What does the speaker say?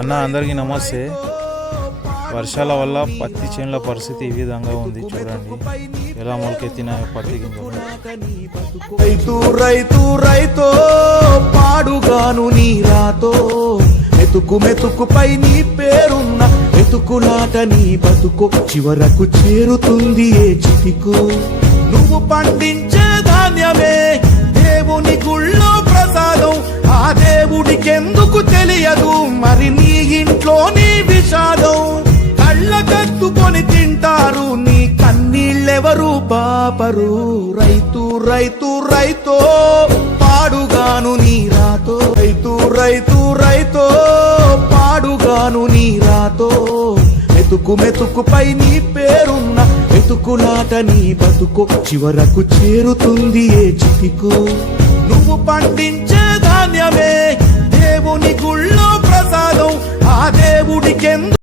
అన్న అందరికీ నమస్తే. వర్షాల వల్ల పత్తి చేనుల పరిస్థితి ఈ విధంగా ఉంది. చూడండి ఎలా మొలకెత్తిన పత్తి గింజలు. రైతు రైతు రైతో పాడుగాను నీ రాతో, మెతుకు మెతుకుపై నీ పేరున్న మెతుకులాట నీ బతుకు చివరకు చేరుతుంది ఏ చితికు. నువ్వు పండించే ధాన్యమే దేవుని గుళ్ళో ప్రసాదం, ఆ దేవుడికెందుకు తెలియదు మరి నీ ఇంట్లో నీ విషాదం. కళ్ళ కత్తుకొని తింటారు నీ కన్నీళ్ళెవరు పాపరు. రైతు రైతు రైతో పాడుగాను నీ రాతో, రైతు రైతు రైతో పాడుగాను నీ రాతో, మెతుకు మెతుకుపై నీ పేరున్న మెతుకులాట నీ బతుకు చివరకు చేరుతుంది ఏ చితికు. నువ్వు పండించే ధాన్యమే దేవుని గుళ్ళో ప్రసాదం, ఆ దేవుడికెందుకు